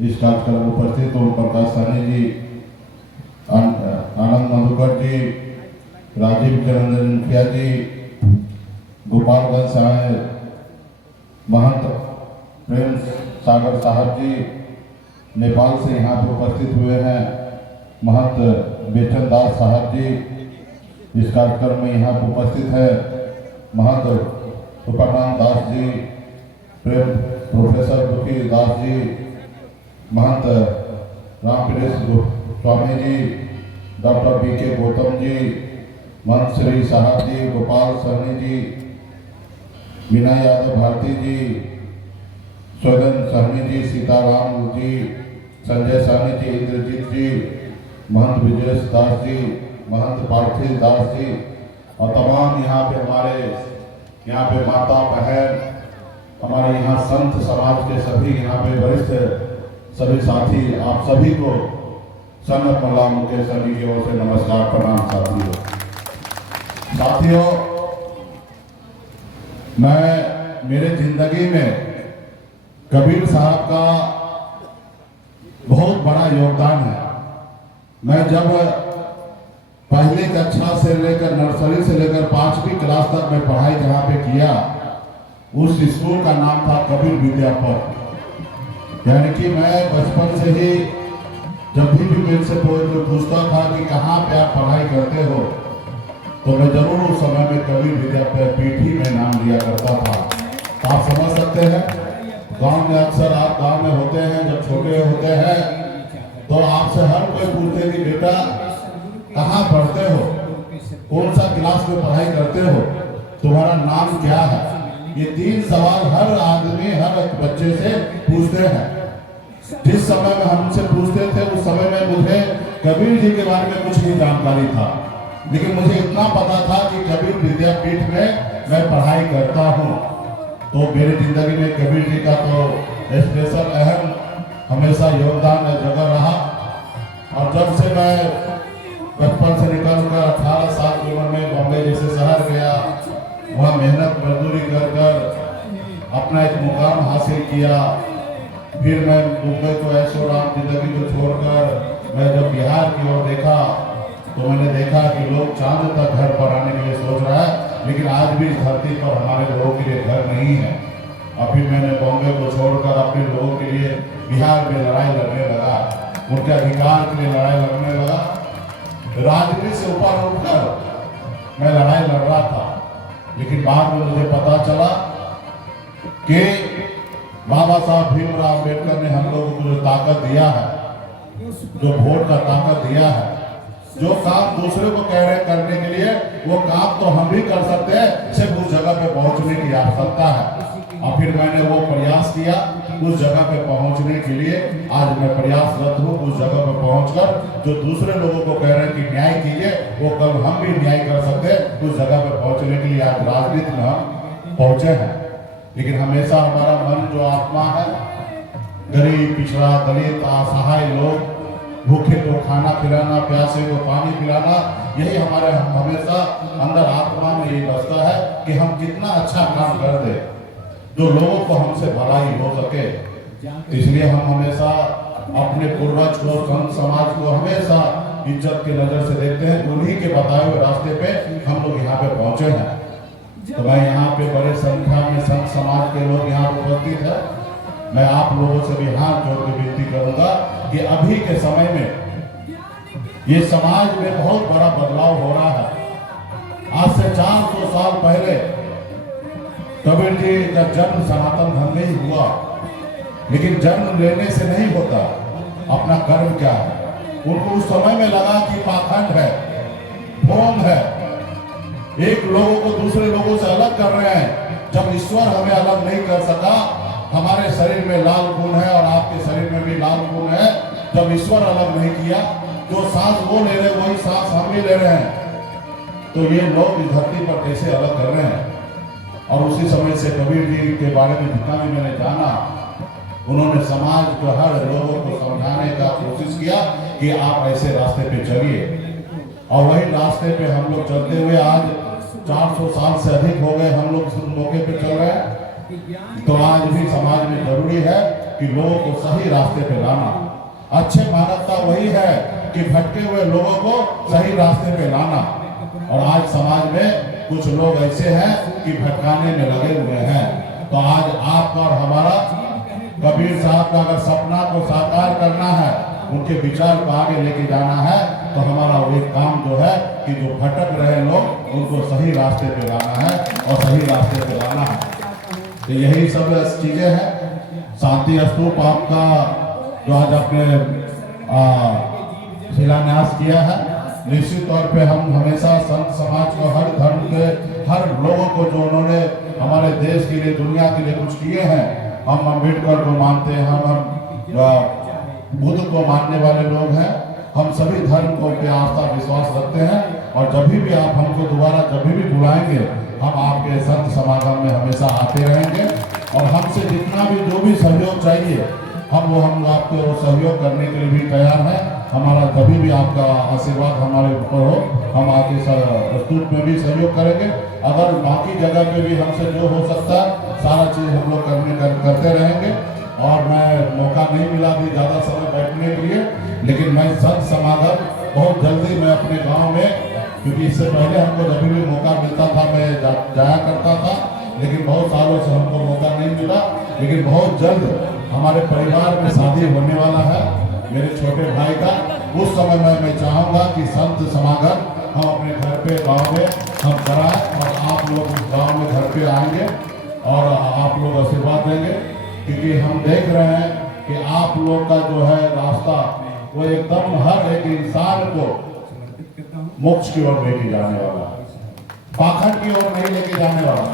इस कार्यक्रम में उपस्थित ओम प्रकाश सानी जी, आनंद मधुकर जी, राजीव चंद्र मुखिया जी, गोपालगंज से आए महंत प्रेम सागर साहब जी, नेपाल से यहाँ पर उपस्थित हुए हैं महंत बेचन दास साहब जी, इस कार्यक्रम में यहाँ पर उपस्थित है महंत उपराम दास जी, प्रेम प्रोफेसर दुखी दास जी, महंत रामप्रेस स्वामी जी, डॉक्टर BK गौतम जी, महंत श्री साहब जी, गोपाल सहनी जी, मीना यादव भारती जी, स्वदन सहनी जी, सीताराम जी, संजय सहनी जी, इंद्रजीत जी, महंत विजय दास जी, महंत पार्थिव दास जी और तमाम यहाँ पे हमारे माता बहन, हमारे यहाँ संत समाज के सभी यहाँ पे वरिष्ठ सभी साथी, आप सभी को संगत मल्ला मुकेश सभी की ओर से नमस्कार प्रणाम। साथियों, मैं मेरे जिंदगी में कबीर साहब का बहुत बड़ा योगदान है। मैं जब पहली कक्षा से लेकर नर्सरी से लेकर 5वीं क्लास तक मैं पढ़ाई जहाँ पे किया, उस स्कूल का नाम था कबीर विद्यापीठ। यानी कि मैं बचपन से ही जब भी मेरे से कोई पूछता था कि कहाँ पे आप पढ़ाई करते हो, तो मैं जरूर उस समय में कबीर विद्यापीठ ही में नाम लिया करता था। आप समझ सकते हैं, गांव में अक्सर आप गांव में होते हैं, जब छोटे होते हैं तो आपसे हर कोई पूछते कि बेटा कहाँ पढ़ते हो, कौन सा क्लास में पढ़ाई करते हो, तुम्हारा नाम क्या है। ये 3 सवाल हर आदमी हर बच्चे से पूछते हैं। जिस समय में हमसे पूछते थे उस समय में मुझे कबीर जी के बारे में कुछ नहीं जानकारी था, लेकिन मुझे इतना पता था कि कबीर विद्यापीठ में मैं पढ़ाई करता हूँ। तो मेरी जिंदगी में कबीर जी का तो स्पेशल अहम हमेशा योगदान जगह रहा। और जब से मैं बचपन से निकलकर 18 साल की उम्र में बॉम्बे जैसे शहर गया, वहाँ मेहनत मजदूरी कर अपना एक मुकाम हासिल किया, फिर मैं मुंबई को ऐशो आराम जिंदगी को छोड़कर मैं जब बिहार की ओर देखा तो मैंने देखा कि लोग चांद तक घर पर आने के लिए सोच रहा है, लेकिन आज भी इस धरती पर हमारे लोगों के लिए घर नहीं है। और फिर मैंने बॉम्बे को छोड़कर अपने लोगों के लिए बिहार में लड़ाई लड़ने लगा, उनके अधिकार के लिए लड़ाई लड़ने लगा। राजनीति से ऊपर उठकर मैं लड़ाई लड़ रहा था, लेकिन बाद में मुझे पता चला कि बाबा साहब भीमराव अम्बेडकर ने हम लोगों को जो ताकत दिया है, जो वोट का ताकत दिया है, जो काम दूसरे को कह रहे करने के लिए, वो काम तो हम भी कर सकते हैं, सिर्फ उस जगह पे पहुंचने की आवश्यकता है। और फिर मैंने वो प्रयास किया, उस जगह पे पहुंचने के लिए आज मैं प्रयासरत हूँ। उस जगह पे पहुंचकर जो दूसरे लोगों को कह रहे हैं कि न्याय कीजिए, वो कल हम भी न्याय कर सकते हैं। उस जगह पे पहुंचने के लिए आज राजनीति में हम पहुंचे हैं। लेकिन हमेशा हमारा मन जो आत्मा है, गरीब पिछड़ा दलित असहाय लोग, भूखे को खाना खिलाना, प्यासे को पानी पिलाना, यही हमारे हमेशा अंदर आत्मा में ये बसता है कि हम कितना अच्छा काम कर दे जो लोगों को हमसे भलाई हो सके। इसलिए हम हमेशा अपने पूर्वज को, संत समाज को हमेशा इज्जत की नजर से देखते हैं। उन्हीं के बताए हुए रास्ते पे हम लोग यहाँ पे पहुंचे हैं। तो मैं यहाँ पे बड़े संख्या में संत समाज के लोग यहाँ उपस्थित है। मैं आप लोगों से भी हाथ जोड़ के विनती करूंगा कि अभी के समय में ये समाज में बहुत बड़ा बदलाव हो रहा है। आज से 400 साल पहले कबीर जी का जन्म सनातन धर्म में ही हुआ, लेकिन जन्म लेने से नहीं होता, अपना कर्म क्या है। उनको उस समय में लगा कि पाखंड है, ढोंग है, एक लोगों को दूसरे लोगों से अलग कर रहे हैं। जब ईश्वर हमें अलग नहीं कर सका, हमारे शरीर में लाल खून है और आपके शरीर में भी लाल खून है, जब ईश्वर अलग नहीं किया, जो सांस वो ले रहे वही सांस हम भी ले रहे हैं, तो ये लोग इस धरती पर कैसे अलग कर रहे हैं। और उसी समय से कबीर जी के बारे में जितना भी मैंने जाना, उन्होंने समाज को, हर लोगों को समझाने का कोशिश किया कि आप ऐसे रास्ते पे चलिए। और वही रास्ते पे हम लोग चलते हुए आज 400 साल से अधिक हो गए हम लोग इस मौके पे चल रहे हैं। तो आज भी समाज में जरूरी है कि लोगों को सही रास्ते पे लाना। अच्छे मानवता वही है कि भटके हुए लोगों को सही रास्ते पे लाना। और आज समाज में कुछ लोग ऐसे हैं कि भटकाने में लगे हुए हैं। तो आज आपका और हमारा कबीर साहब का अगर सपना को साकार करना है, उनके विचार को आगे लेके जाना है, तो हमारा वो एक काम जो है कि जो भटक रहे लोग उनको सही रास्ते पे लाना है और सही रास्ते पे लाना है। तो यही सब चीजें हैं। शांति स्तूप आपका जो आज आपने शिलान्यास किया है, निश्चित तौर पे हम हमेशा संत समाज को, हर धर्म के हर लोगों को जो उन्होंने हमारे देश के लिए, दुनिया के लिए कुछ किए हैं, हम अम्बेडकर को मानते हैं, हम बुद्ध को मानने वाले लोग हैं, हम सभी धर्म को पे आस्था विश्वास रखते हैं। और जब भी आप हमको दोबारा जब भी बुलाएंगे, हम आपके संत समागम में हमेशा आते रहेंगे। और हमसे जितना भी जो भी सहयोग चाहिए, हम आपको सहयोग करने के लिए भी तैयार हैं। हमारा कभी भी आपका आशीर्वाद हमारे ऊपर हो, हम आपके स्तूप में भी सहयोग करेंगे। अगर बाकी जगह पे भी हमसे जो हो सकता है सारा चीज़ हम लोग करते रहेंगे। और मैं मौका नहीं मिला भी ज़्यादा समय बैठने के लिए, लेकिन मैं संत समागम बहुत जल्दी मैं अपने गांव में, क्योंकि इससे पहले हमको जब भी मौका मिलता था मैं जाया करता था, लेकिन बहुत सालों से हमको मौका नहीं मिला। लेकिन बहुत जल्द हमारे परिवार में शादी होने वाला है मेरे छोटे भाई का। उस समय मैं चाहूँगा कि संत समागम हम अपने घर पे गाँव में हम कराएं और आप लोग उस गाँव में घर पे आएंगे और आप लोग आशीर्वाद देंगे, क्योंकि हम देख रहे हैं कि आप लोग का जो है रास्ता वो एकदम हर एक इंसान को मोक्ष की ओर लेके जाने वाला है, पाखंड की ओर नहीं लेके जाने वाला।